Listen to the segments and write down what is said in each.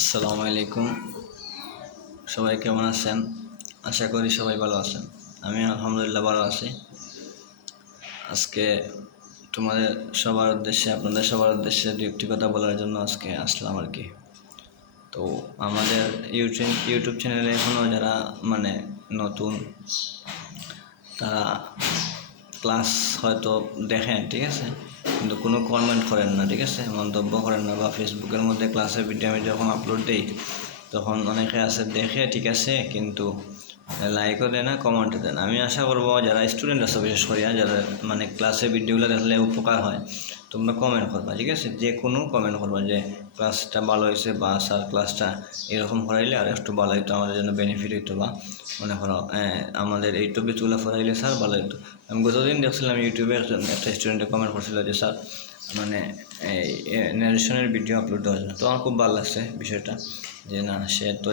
আসসালামু আলাইকুম। সবাই কেমন আছেন? আশা করি সবাই ভালো আছেন। আমি আলহামদুলিল্লাহ ভালো আছি। আজকে তোমাদের সবার উদ্দেশ্যে, আপনাদের সবার উদ্দেশ্যে দু একটি কথা বলার জন্য আজকে আসলাম আর কি। তো আমাদের ইউটিউব চ্যানেলে এখনও যারা নতুন, তারা ক্লাস হয়তো দেখেন, ঠিক আছে, কিন্তু কোনো কমেন্ট করেন না, ঠিক আছে, মন্তব্য করেন না, বা ফেসবুকের মধ্যে ক্লাসের ভিডিও আমি যখন আপলোড দিই তখন অনেকে আছে দেখে, ঠিক আছে, কিন্তু লাইকও দেয় না, কমেন্টও দেয় না। আমি আশা করবো যারা স্টুডেন্ট আছে, বিশেষ করে যারা ক্লাসের ভিডিওগুলো দেখলে উপকার হয়, তোমরা কমেন্ট করবা, ঠিক আছে, যে কোনো কমেন্ট করবা যে ক্লাসটা ভালো হয়েছে, বা স্যার ক্লাসটা এরকম করাইলে আর একটু ভালো হইতো, আমাদের জন্য বেনিফিট হইতো, বা মনে করো আমাদের এই টপিকগুলো পড়াইলে স্যার ভালো হইতো। আমি গতদিন দেখছিলাম ইউটিউবে একটা স্টুডেন্টে কমেন্ট করছিল যে স্যার এই ন্যারেশনের ভিডিও আপলোড দেওয়ার জন্য। তো আমার খুব ভালো লাগছে বিষয়টা, যে না, সে তো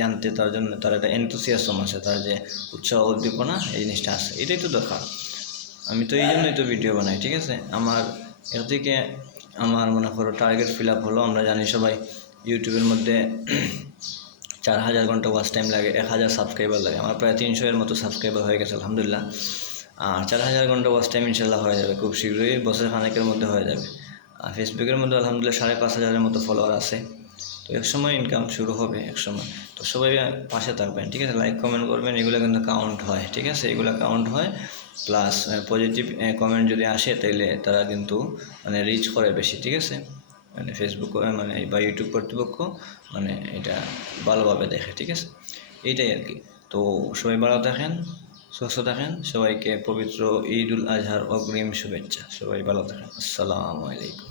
জানতে, তার জন্য তার একটা এনথুসিয়াজম আছে, তার যে উৎসাহ উদ্দীপনা, এই জিনিসটা আছে, এটাই তো দরকার। আমি তো এই জন্যই তো ভিডিও বানাই, ঠিক আছে। আমার একদিকে আমার মনে করো টার্গেট ফিল আপ হলো। আমরা জানি সবাই ইউটিউবের মধ্যে 4000 ঘন্টা ওয়াচ টাইম লাগে, 1000 সাবস্ক্রাইবার লাগে। আমার প্রায় 300-এর মতো সাবস্ক্রাইবার হয়ে গেছে আলহামদুলিল্লাহ। আর 4000 ঘন্টা ওয়াচ টাইম ইনশাল্লাহ হয়ে যাবে খুব শীঘ্রই, বছর খানেকের মধ্যে হয়ে যাবে। আর ফেসবুকের মধ্যে আলহামদুলিল্লাহ 5500-এর মতো ফলোয়ার আছে। তো একসময় ইনকাম শুরু হবে, একসময়। তো সবাই পাশে থাকবেন, ঠিক আছে, লাইক কমেন্ট করবেন, এগুলো কিন্তু কাউন্ট হয়, ঠিক আছে, এগুলো কাউন্ট হয়। প্লাস পজিটিভ কমেন্ট যদি আসে তাইলে তারা কিন্তু রিচ করে বেশি, ঠিক আছে, ফেসবুক বা ইউটিউব কর্তৃপক্ষ এটা ভালোভাবে দেখে, ঠিক আছে, এইটাই আর কি। তো সবাই ভালো থাকেন, সুস্থ থাকেন, সবাইকে পবিত্র ঈদ উল আজহার অগ্রিম শুভেচ্ছা। সবাই ভালো থাকেন। আসসালামু আলাইকুম।